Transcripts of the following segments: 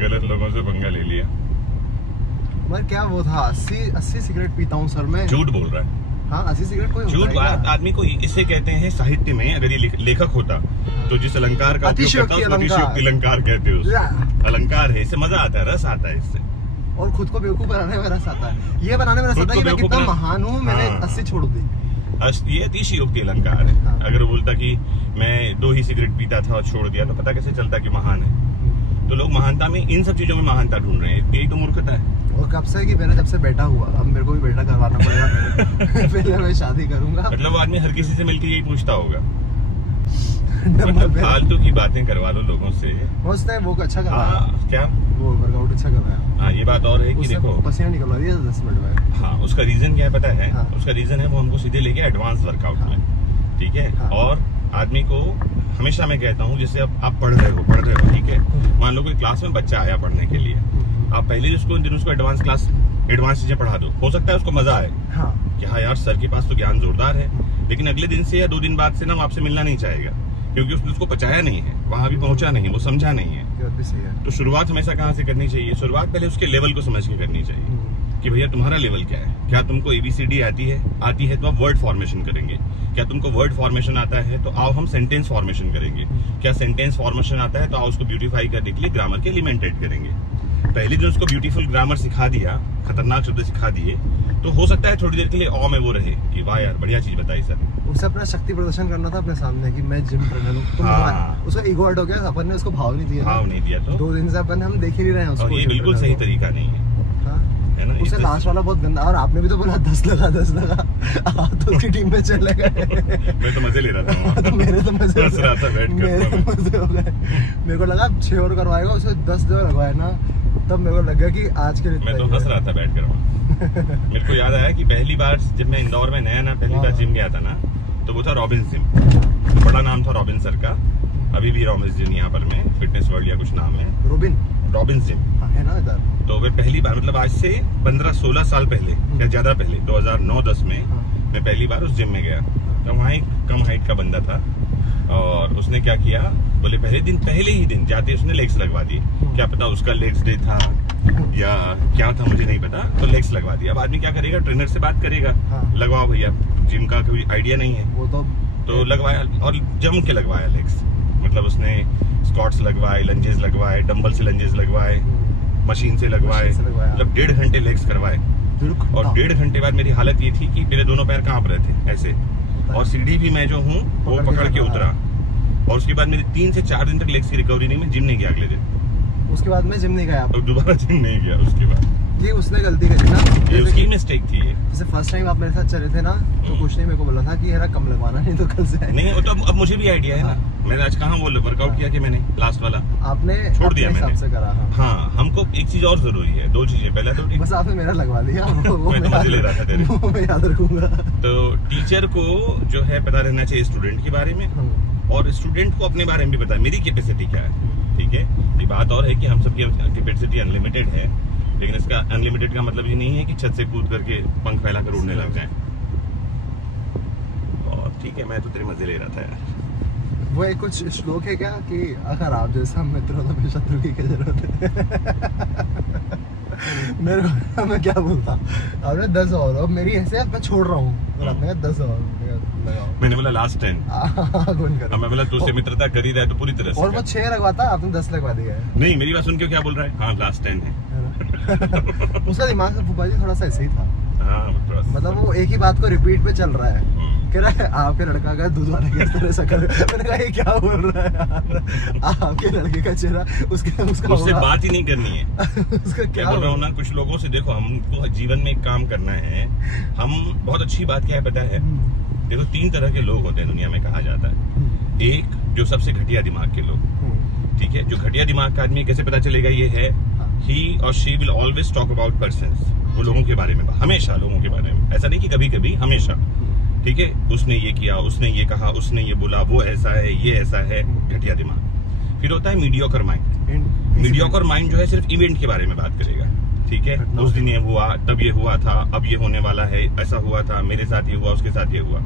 गलत लोगों से पंगा ले लिया। मगर क्या वो था, 80 सिगरेट पीता हूँ सर मैं। झूठ बोल रहा है। हाँ 80 सिगरेट कोई झूठ आदमी को इसे कहते हैं साहित्य में, अगर ये लेखक होता तो जिस अलंकार का उपयोग करता है अतिशयोक्ति अलंकार कहते हैं। अलंकार है, इससे मजा आता है, रस आता है इससे। और खुद को बेवकूफ बनाने में रस आता है, ये बनाने में रस आता है कि मैं कितना महान हूँ, मैंने 80 छोड़ दी। ये अतिशयोक्ति अलंकार है। हाँ। अगर वो बोलता कि मैं 2 ही सिगरेट पीता था और छोड़ दिया, तो पता कैसे चलता कि महान है। तो लोग महानता में, इन सब चीजों में महानता ढूंढ रहे हैं, यही तो मूर्खता है। और कब से कि मैंने जब से बेटा हुआ, अब मेरे को भी बेटा करवाना पड़ेगा। पहले मैं शादी करूंगा। मतलब वो आदमी हर किसी से मिलकर यही पूछता होगा। मतलब फालतू की बातें करवा लो लोगों से। उसने वो अच्छा करवाया। क्या वो वर्कआउट अच्छा करवाया। हाँ, ये बात और है कि देखो पसीना निकलवा दिया 10 मिनट में। हाँ, उसका रीजन क्या है पता है? हाँ। उसका रीजन है वो हमको सीधे लेके एडवांस वर्कआउट में, ठीक है। हाँ। और आदमी को हमेशा मैं कहता हूँ, जैसे अब आप पढ़ रहे हो, ठीक है। मान लो कोई क्लास में बच्चा आया पढ़ने के लिए, आप पहले उसको एडवांस चीजें पढ़ा दो, हो सकता है उसको मजा आए। हाँ। कि हाँ यार, सर के पास तो ज्ञान जोरदार है, लेकिन अगले दिन से या 2 दिन बाद से ना वो आपसे मिलना नहीं चाहेगा, क्योंकि उसने उसको पचाया नहीं है, वहां भी पहुंचा नहीं, वो समझा नहीं है। तो शुरुआत हमेशा कहाँ से करनी चाहिए? शुरुआत पहले उसके लेवल को समझ के करनी चाहिए कि भैया तुम्हारा लेवल क्या है। क्या तुमको ABCD आती है तो आप वर्ड फॉर्मेशन करेंगे। क्या तुमको वर्ड फॉर्मेशन आता है तो आओ हम सेंटेंस फॉर्मेशन करेंगे। क्या सेंटेंस फॉर्मेशन आता है तो आओ उसको ब्यूटीफाई करने के लिए ग्रामर के एलिमेंट ऐड करेंगे। पहले दिन उसको ब्यूटीफुल ग्रामर सिखा दिया, खतरनाक शब्द सिखा दिए, तो हो सकता है थोड़ी देर के लिए में वो रहे कि वाह यार बढ़िया चीज बताई सर। उसे अपना शक्ति प्रदर्शन करना था अपने सामने कि मैं जिम ट्रेनर हूँ। तो हाँ। उसका ईगो हर्ट हो गया, अपन ने उसको भाव नहीं दिया। तो 2 दिन से अपन हम देख ही नहीं रहे हैं उसको। ये बिल्कुल सही तरीका नहीं है। उसे लास्ट वाला बहुत गंदा, और आपने भी तो बोला 10 लगा आप तो उसकी टीम में चले गए। मैं तो मजे ले रहा था। तो मेरे तो मजे हंस रहा था बैठ कर, मजे हो गए। मेरे को लगा 6 और करवाएगा, उसे 10 जो लगवाए ना, तब मेरे को लगा कि आज के लिए मैं तो हंस रहा था बैठ कर। मेरे को याद आया कि पहली बार जब मैं इंदौर में पहली बार जिम गया था ना, तो वो था रॉबिन जिम। बड़ा नाम था रॉबिन सर का, अभी भी रॉबिन जिम यहाँ पर में फिटनेस वर्ल्ड या कुछ नाम है, रॉबिन जिम है ना इधर। तो वे पहली बार, मतलब आज से 15-16 साल पहले या ज्यादा पहले, 2009-10 में मैं पहली बार उस जिम में गया। तो वहाँ एक कम हाइट का बंदा था, और उसने क्या किया, बोले पहले ही दिन जाते उसने लेग्स लगवा दिए। क्या पता उसका लेग्स डे था या क्या था, मुझे नहीं पता, तो लेग्स लगवा दिया। अब आदमी क्या करेगा, ट्रेनर से बात करेगा, लगवाओ भैया, जिम का कोई आइडिया नहीं है वो तो लगवाया, और जम के लगवाया लेग्स। मतलब उसने स्क्वाट्स लगवाए, लंजेस लगवाए, डंबल से लंजेस लगवाए, मशीन से लगवाए, मतलब 1.5 घंटे लेग्स करवाए। और 1.5 घंटे बाद मेरी हालत ये थी कि मेरे दोनों पैर कांप रहे थे ऐसे, और सीढ़ी भी मैं जो हूँ वो पकड़ के उतरा। और उसके बाद मेरी 3 से 4 दिन तक लेग्स की रिकवरी नहीं, मैं जिम नहीं गया अगले दिन। उसके बाद मैं जिम नहीं गया, तो दोबारा जिम नहीं गया उसके बाद। ये उसने गलती करी ना, ये उसकी मिस्टेक थी। जैसे फर्स्ट टाइम आप मेरे साथ चले थे ना, तो कुछ नहीं, मेरे को बोला था कि यार कम लगवाना, नहीं तो कल से नहीं। तो अब मुझे भी आइडिया है ना, मैंने आज कहाँ वो वर्कआउट किया कि मैंने लास्ट वाला आपने छोड़ दिया मैंने से करा। हाँ, हमको एक चीज और जरूरी है, 2 चीजें। पहला तो बस आपने मेरा लगवा दिया, मैं मजे ले रहा था तेरे, मैं याद रखूंगा। तो टीचर को जो है पता रहना चाहिए स्टूडेंट के बारे में, और स्टूडेंट को अपने बारे में भी पता है मेरी कैपेसिटी क्या है, ठीक है। ये बात और है कि हम सबकी कैपेसिटी अनलिमिटेड है, लेकिन इसका अनलिमिटेड का मतलब ये नहीं है कि छत से कूद करके पंख फैलाकर उड़ने लग जाए। और ठीक है, मैं तो तेरे मजे ले रहा था यार। वो एक कुछ श्लोक है क्या कि अगर आप जैसा मित्र हो तो शत्रु की क्या जरूरत है। मेरे को मैं क्या बोलता, आपने 10 और, अब मेरी हैसियत मैं छोड़ रहा हूँ, और आपने 10 और लगाओ। मैंने बोला लास्ट 10। मैं बोला तुझसे मित्रता कर ही रहा है तो पूरी तरह से, और वो 6 लगवाता, आपने 10 लगवा दिया है। नहीं, मेरी बात सुन के क्या बोल रहा है, हाँ लास्ट 10 है। उसका दिमाग से फूफा जी थोड़ा सा ऐसे ही था। हाँ, मतलब वो एक ही बात को रिपीट पे चल रहा है, कह रहा है आपके लड़का का दूध वाले के तरह शक्ल। मैंने कहा ये क्या बोल रहा है यार, आपके लड़के का चेहरा उसका उससे बात ही नहीं करनी है। उसका क्या बोल रहा हूँ ना, कुछ लोगों से देखो, हमको जीवन में एक काम करना है। हम बहुत अच्छी बात क्या है पता है, देखो 3 तरह के लोग होते हैं दुनिया में, कहा जाता है। एक जो सबसे घटिया दिमाग के लोग, ठीक है। जो घटिया दिमाग का आदमी कैसे पता चलेगा, ये है ही और she will always talk about persons. वो लोगों के बारे में, हमेशा लोगों के बारे में, ऐसा नहीं कि कभी कभी, हमेशा, ठीक है। उसने ये किया, उसने ये कहा, उसने ये बोला, वो ऐसा है, ये ऐसा है, घटिया दिमाग। फिर होता है मीडियोकर माइंड। मीडियोकर माइंड जो है सिर्फ इवेंट के बारे में बात करेगा, ठीक है। उस दिन ये हुआ, तब ये हुआ था, अब ये होने वाला है, ऐसा हुआ था, मेरे साथ ये हुआ, उसके साथ ये हुआ।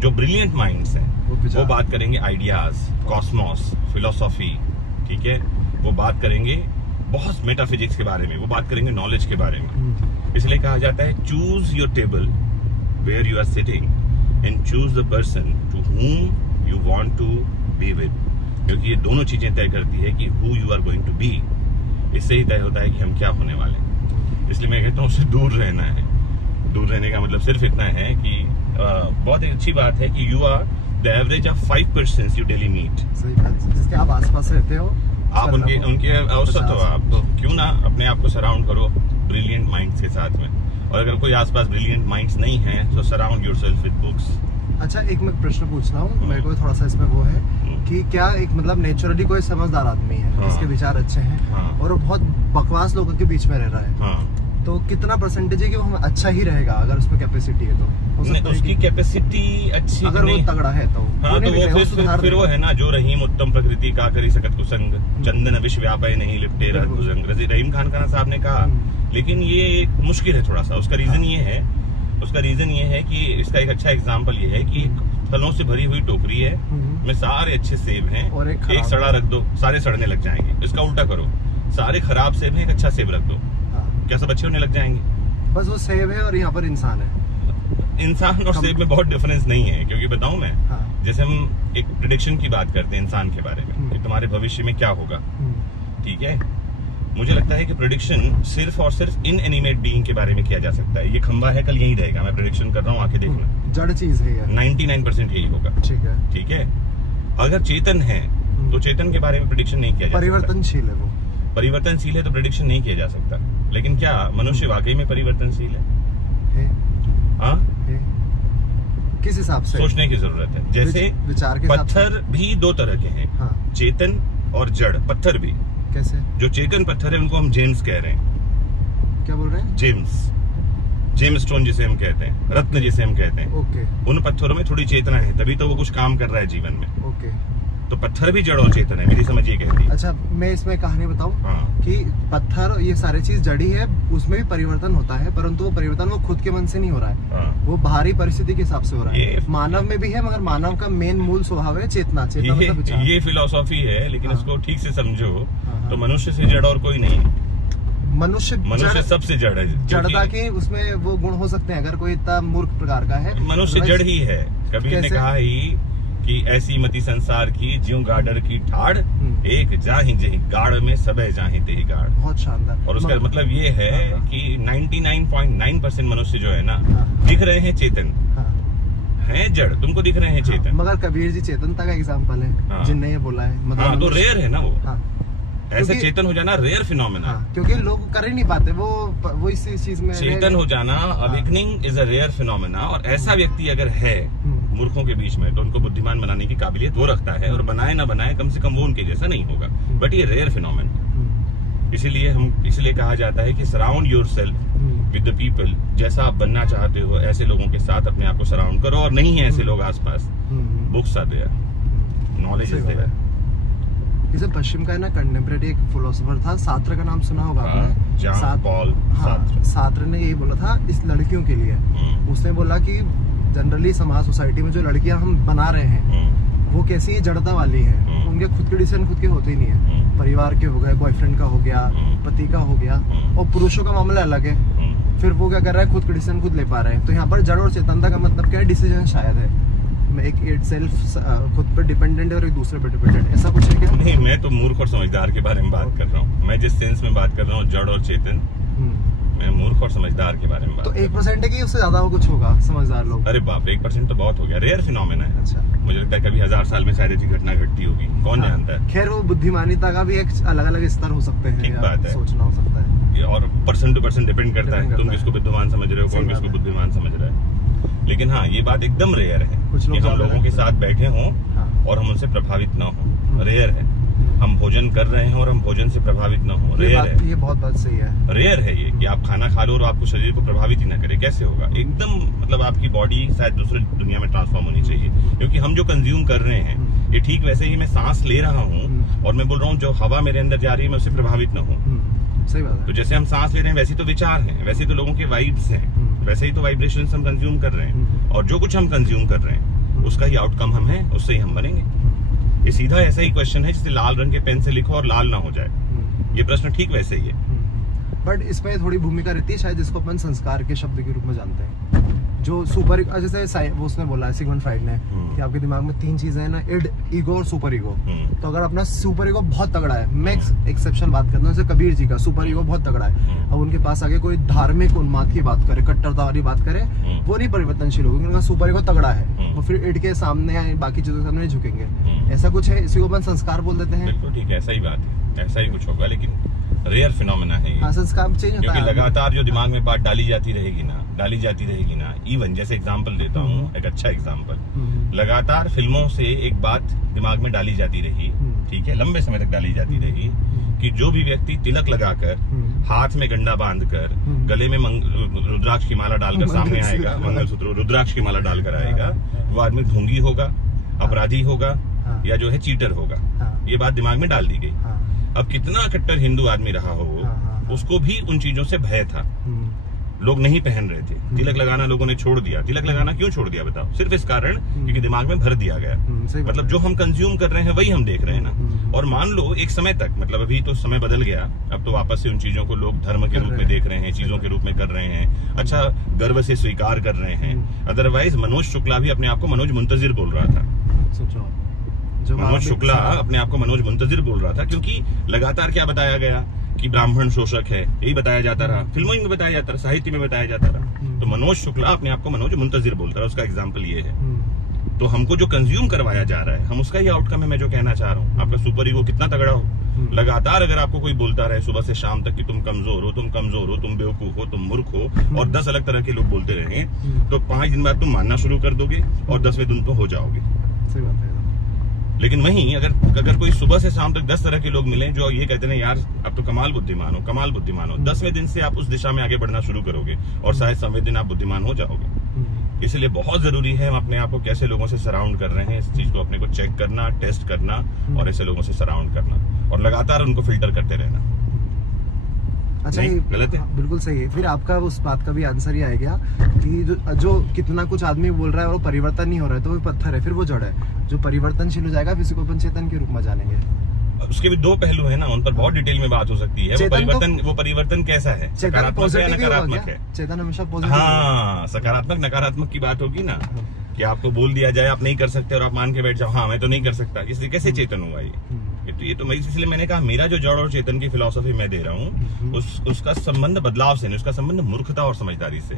जो ब्रिलियंट माइंड्स हैं वो बात करेंगे आइडियाज, कॉस्मोस, फिलोसॉफी, ठीक है। वो बात करेंगे बहुत मेटाफिजिक्स के बारे में, वो बात करेंगे नॉलेज के बारे में। इसलिए कहा जाता है choose your table where you are sitting and choose the person to whom you want to be with, क्योंकि ये दोनों चीजें तय करती है कि who you are going to be। इससे ही तय होता है कि हम क्या होने वाले हैं। इसलिए मैं कहता हूँ उससे दूर रहना है। दूर रहने का मतलब सिर्फ इतना है कि बहुत एक अच्छी बात है कि you are the average of 5 persons you daily meet. सही बात, जिसके आप आसपास रहते हो आप उनके औसत हो। आप तो क्यों ना अपने आप को सराउंड करो ब्रिलियंट माइंड्स के साथ में, और अगर कोई आसपास ब्रिलियंट माइंड्स नहीं है तो सराउंड योरसेल्फ विद बुक्स। अच्छा, एक मैं प्रश्न पूछ रहा हूँ, मेरे को थोड़ा सा इसमें वो है कि क्या एक मतलब नेचुरली कोई समझदार आदमी है जिसके विचार अच्छे हैं और वो बहुत बकवास लोगों के बीच में रह रहा है, तो कितना परसेंटेज है कि वो अच्छा ही रहेगा अगर उसमें कैपेसिटी है तो? उसकी कैपेसिटी अच्छी अगर वो तगड़ा है तो हाँ, तो वो फिर वो है ना, जो रहीम उत्तम प्रकृति का करी सकत कुसंग, चंदन विश्व व्यापय नहीं लिपटे भुजंग, रहीम खान साहब ने कहा। लेकिन ये मुश्किल है थोड़ा सा। उसका रीजन ये है कि इसका एक अच्छा एग्जाम्पल ये है कि फलों से भरी हुई टोकरी है, में सारे अच्छे सेब हैं और एक सड़ा रख दो, सारे सड़ने लग जाएंगे। इसका उल्टा करो, सारे खराब सेब हैं, एक अच्छा सेब रख दो, क्या सब अच्छे होने लग जाएंगे? बस वो सेब है और यहाँ पर इंसान है। इंसान और सेब में बहुत डिफरेंस नहीं है, क्योंकि बताऊं मैं, जैसे हम एक प्रेडिक्शन की बात करते हैं इंसान के बारे में कि तुम्हारे भविष्य में क्या होगा, ठीक है। मुझे लगता है कि प्रेडिक्शन सिर्फ और सिर्फ इन एनिमेट बीइंग के बारे में किया जा सकता है। ये खंबा है, कल यहीं रहेगा, मैं प्रेडिक्शन कर रहा हूँ, आके देखना। जड़ चीज है, 99% यही होगा। ठीक है। अगर चेतन है तो चेतन के बारे में प्रेडिक्शन नहीं किया जा सकता। परिवर्तनशील है वो, परिवर्तनशील है तो प्रेडिक्शन नहीं किया जा सकता। लेकिन क्या मनुष्य वाकई में परिवर्तनशील है? हाँ, किस हिसाब से सोचने की जरूरत है। जैसे विचार के पत्थर भी दो तरह के हैं, चेतन और जड़। पत्थर भी कैसे? जो चेतन पत्थर है उनको हम जेम्स कह रहे हैं। क्या बोल रहे हैं? जेम्स स्टोन जिसे हम कहते हैं, रत्न जिसे हम कहते हैं। उन पत्थरों में थोड़ी चेतना है, तभी तो वो कुछ काम कर रहा है जीवन में। तो पत्थर भी जड़ और चेतन है, मेरी समझ ये कहती है। अच्छा, मैं इसमें कहानी बताऊं कि पत्थर ये सारी चीज जड़ी है, उसमें भी परिवर्तन होता है, परंतु वो परिवर्तन वो खुद के मन से नहीं हो रहा है, वो बाहरी परिस्थिति के हिसाब से हो रहा है। मानव में भी है, मगर मानव का मेन मूल स्वभाव है चेतना मतलब विचार। ये फिलॉसफी है, लेकिन इसको ठीक से समझो तो मनुष्य से जड़ और कोई नहीं। मनुष्य सबसे जड़ है। जड़ता के उसमें वो गुण हो सकते हैं, अगर कोई इतना मूर्ख प्रकार का है। मनुष्य जड़ ही है। कबीर ने कहा ही कि ऐसी मति संसार की ज्यों गाडर की ठाड़, एक जाहि जहि गाड़ में सबे जाहि तेहि गाड़। बहुत शानदार। और उसका मतलब ये है कि 99.9% मनुष्य जो है ना, दिख रहे हैं चेतन, हैं जड़, तुमको दिख रहे हैं चेतन। मगर कबीर जी चेतनता का एग्जाम्पल है, जिनने ये बोला है। मतलब तो रेयर है ना वो, ऐसे चेतन हो जाना रेयर फिनोमेना। क्योंकि लोग कर ही नहीं पाते वो इस चीज में। चेतन हो जाना, awakening is a rare phenomena. और ऐसा व्यक्ति अगर है मूर्खों के बीच में, तो उनको बुद्धिमान बनाने की काबिलियत वो रखता है, और बनाए ना बनाए कम से कम वो उनके जैसा नहीं होगा, बट ये रेयर फिनोमेना। इसीलिए कहा जाता है कि surround yourself with the people. जैसा आप बनना चाहते हो ऐसे लोगों के साथ अपने आप को सराउंड करो, और नहीं है ऐसे लोग आसपास, books are there, knowledge is there. जैसे पश्चिम का है ना कंटेम्परेरी एक फिलोसोफर था, सात्र का नाम सुना होगा आपने? जॉन पॉल सात्र ने यही बोला था इस लड़कियों के लिए। उसने बोला कि जनरली समाज सोसाइटी में जो लड़कियां हम बना रहे हैं वो कैसी है, जड़ता वाली हैं। उनके खुद के डिसीजन खुद के होते ही नहीं है। परिवार के हो गए, बॉयफ्रेंड का हो गया, पति का हो गया, और पुरुषों का मामला अलग है। फिर वो क्या कर रहा है, खुद के डिसीजन खुद ले पा रहे हैं। तो यहाँ पर जड़ और चेतनता का मतलब क्या है? डिसीजन शायद है, एक सेल्फ खुद पर डिपेंडेंट है और एक दूसरे पर डिपेंडेंट, ऐसा कुछ है क्या? नहीं, मैं तो मूर्ख और समझदार के बारे में बात कर रहा हूँ। मैं जिस सेंस में बात कर रहा हूँ जड़ और चेतन, मैं मूर्ख और समझदार के बारे में बात। तो 1% है कि उससे ज्यादा कुछ होगा समझदार लोग? अरे बाप, 1% तो बहुत हो गया, रेयर फिनोमेना है। अच्छा, मुझे लगता है कभी 1000 साल में शायद ऐसी घटना घटती होगी, कौन जानता है। खैर, वो बुद्धिमानिता का भी एक अलग अलग स्तर हो सकते हैं, ठीक बात है, सोचना हो सकता है, और पर्सन टू पर्सन डिपेंड करता है, तुम किसको विद्वान समझ रहे हो, कौन किसको बुद्धिमान समझ रहा है। लेकिन हाँ, ये बात एकदम रेयर है कि हम लोगों के साथ बैठे हों और हम उनसे प्रभावित ना हो। रेयर है। हम भोजन कर रहे हैं और हम भोजन से प्रभावित ना हो, रेयर है। ये बहुत बात सही है। रेयर है ये कि आप खाना खा लो और आपको शरीर को प्रभावित ही ना करे। कैसे होगा? एकदम मतलब आपकी बॉडी शायद दूसरी दुनिया में ट्रांसफॉर्म होनी चाहिए, क्योंकि हम जो कंज्यूम कर रहे हैं, ये ठीक वैसे ही मैं सांस ले रहा हूँ और मैं बोल रहा हूँ जो हवा मेरे अंदर जा रही है मैं उससे प्रभावित ना हूँ। सही बात है। तो जैसे हम सांस ले रहे हैं वैसे तो विचार हैं, वैसे तो लोगों के वाइब्स हैं, वैसे ही तो वाइब्रेशंस हम कंज्यूम कर रहे हैं, और जो कुछ हम कंज्यूम कर रहे हैं उसका ही आउटकम हम हैं, उससे ही हम बनेंगे। ये सीधा ऐसा ही क्वेश्चन है जैसे लाल रंग के पेन से लिखो और लाल ना हो जाए। ये प्रश्न ठीक वैसे ही है। बट इसमें थोड़ी भूमिका रहती है शायद, जिसको अपन संस्कार के शब्द के रूप में जानते हैं, जो सुपर, जैसे वो उसने बोला है सिगमंड फ्राइड ने कि आपके दिमाग में 3 चीजें हैं ना, इड, ईगो और सुपर ईगो। तो अगर अपना सुपर ईगो बहुत तगड़ा है, मैं एक्सेप्शन बात करता हूँ, जैसे कबीर जी का सुपर ईगो बहुत तगड़ा है, अब उनके पास आगे कोई धार्मिक उन्माद की बात करे, कट्टरता वाली बात करे, वो नहीं परिवर्तनशील होगी, उनका सुपर ईगो तगड़ा है, वो फिर इड के सामने या बाकी चीजों के सामने नहीं झुकेंगे। ऐसा कुछ है, इसी को अपन संस्कार बोल देते हैं। बिल्कुल ठीक है, ऐसा ही बात है, ऐसा ही कुछ होगा, लेकिन रेयर फिनोमेना है ये। संस्कार चेंज होता है, क्योंकि लगातार जो दिमाग में बात डाली जाती रहेगी ना, इवन जैसे एग्जांपल देता हूँ, एक अच्छा एग्जांपल, लगातार फिल्मों से एक बात दिमाग में डाली जाती रही, ठीक है, लंबे समय तक डाली जाती रही कि जो भी व्यक्ति तिलक लगाकर, हाथ में गंडा बांधकर, गले में रुद्राक्ष की माला डालकर सामने आएगा, मंगलसूत्र रुद्राक्ष की माला डालकर आएगा, वो आदमी ढोंगी होगा, अपराधी होगा, या जो है चीटर होगा। ये बात दिमाग में डाल दी गई। अब कितना कट्टर हिंदू आदमी रहा हो, उसको भी उन चीजों से भय था, लोग नहीं पहन रहे थे। तिलक लगाना लोगों ने छोड़ दिया। तिलक लगाना क्यों छोड़ दिया बताओ? सिर्फ इस कारण क्योंकि दिमाग में भर दिया गया। मतलब जो हम कंज्यूम कर रहे हैं वही हम देख रहे हैं ना। और मान लो एक समय तक, मतलब अभी तो समय बदल गया, अब तो वापस से उन चीजों को लोग धर्म के रूप में देख रहे हैं, चीजों के रूप में कर रहे हैं, अच्छा गर्व से स्वीकार कर रहे हैं। अदरवाइज मनोज शुक्ला भी अपने आप को मनोज मुंतजिर बोल रहा था। मनोज शुक्ला अपने आप को मनोज मुंतजिर बोल रहा था, क्योंकि लगातार क्या बताया गया कि ब्राह्मण शोषक है, यही बताया जाता रहा, फिल्मों में बताया जाता रहा, साहित्य में बताया जाता रहा। तो मनोज शुक्ला अपने आप को मनोज मुंतजिर बोलता रहा। उसका एग्जाम्पल ये है। तो हमको जो कंज्यूम करवाया जा रहा है, हम उसका ही आउटकम है। मैं जो कहना चाह रहा हूँ, आपका सुपर ईगो कितना तगड़ा हो, लगातार अगर आपको कोई बोलता रहे सुबह से शाम तक कि तुम कमजोर हो, तुम कमजोर हो, तुम बेवकूफ हो, तुम मूर्ख हो, और 10 अलग तरह के लोग बोलते रहे, तो 5 दिन बाद तुम मानना शुरू कर दोगे और 10वें दिन तो हो जाओगे। सही बात है। लेकिन वहीं अगर कोई सुबह से शाम तक 10 तरह के लोग मिले जो ये कहते हैं यार अब तो कमाल बुद्धिमान हो, कमाल बुद्धिमान हो, 10वें दिन से आप उस दिशा में आगे बढ़ना शुरू करोगे और शायद 7वें दिन आप बुद्धिमान हो जाओगे। इसलिए बहुत जरूरी है हम अपने आप को कैसे लोगों से सराउंड कर रहे हैं, इस चीज को अपने को चेक करना, टेस्ट करना, और ऐसे लोगों से सराउंड करना और लगातार उनको फिल्टर करते रहना। अच्छा, गलत है? बिल्कुल सही है। फिर आपका उस बात का भी आंसर ही आएगा कि जो कितना कुछ आदमी बोल रहा है और वो परिवर्तन नहीं हो रहा है, तो वो पत्थर है, फिर वो जड़ है। जो परिवर्तनशील हो जाएगा, फिर को अपन चेतन के रूप में जानेंगे। उसके भी 2 पहलू है ना, उन पर बहुत डिटेल में बात हो सकती है। वो परिवर्तन कैसा है, सकारात्मक है या नकारात्मक है? चेतन हमेशा पॉजिटिव। हाँ, सकारात्मक नकारात्मक की बात होगी ना, कि आपको बोल दिया जाए आप नहीं कर सकते और आप मान के बैठ जाओ हाँ मैं तो नहीं कर सकता, इसलिए कैसे चेतन हुआ ये तो इसलिए मैंने कहा मेरा जो जड़ और चेतन की फिलॉसफी मैं दे रहा हूँ, उसका संबंध बदलाव से नहीं, उसका संबंध मूर्खता और समझदारी से।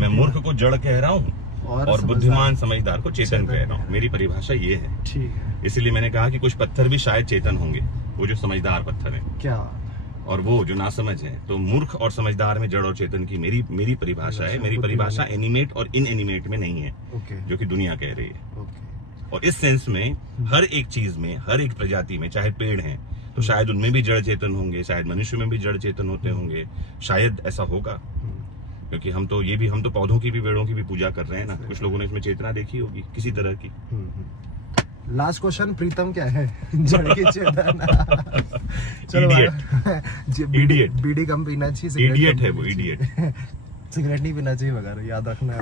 मैं मूर्ख को जड़ कह रहा हूँ और बुद्धिमान समझदार को चेतन कह रहा हूँ। मेरी परिभाषा ये है। ठीक है। इसलिए मैंने कहा कि कुछ पत्थर भी शायद चेतन होंगे, वो जो समझदार पत्थर है। क्या? और वो जो नासमझ है। तो मूर्ख और समझदार में जड़ और चेतन की मेरी परिभाषा है। मेरी परिभाषा एनिमेट और इनएनिमेट में नहीं है, जो कि दुनिया कह रही है। और इस सेंस में हर एक चीज में, हर एक प्रजाति में, चाहे पेड़ हैं तो शायद उनमें भी जड़ चेतन होंगे, शायद मनुष्य में भी जड़ चेतन होते होंगे, शायद ऐसा होगा। क्योंकि हम तो पौधों की भी, पेड़ों की भी पूजा कर रहे हैं ना। कुछ लोगों ने इसमें चेतना देखी होगी किसी तरह की। लास्ट क्वेश्चन प्रीतम, क्या है जड़ की चेतना? चलो इडियट। बीड़ी कम पीना चाहिए, इडियट है वो, इडियट। सिगरेट नहीं पीना चाहिए वगैरह, याद रखना है।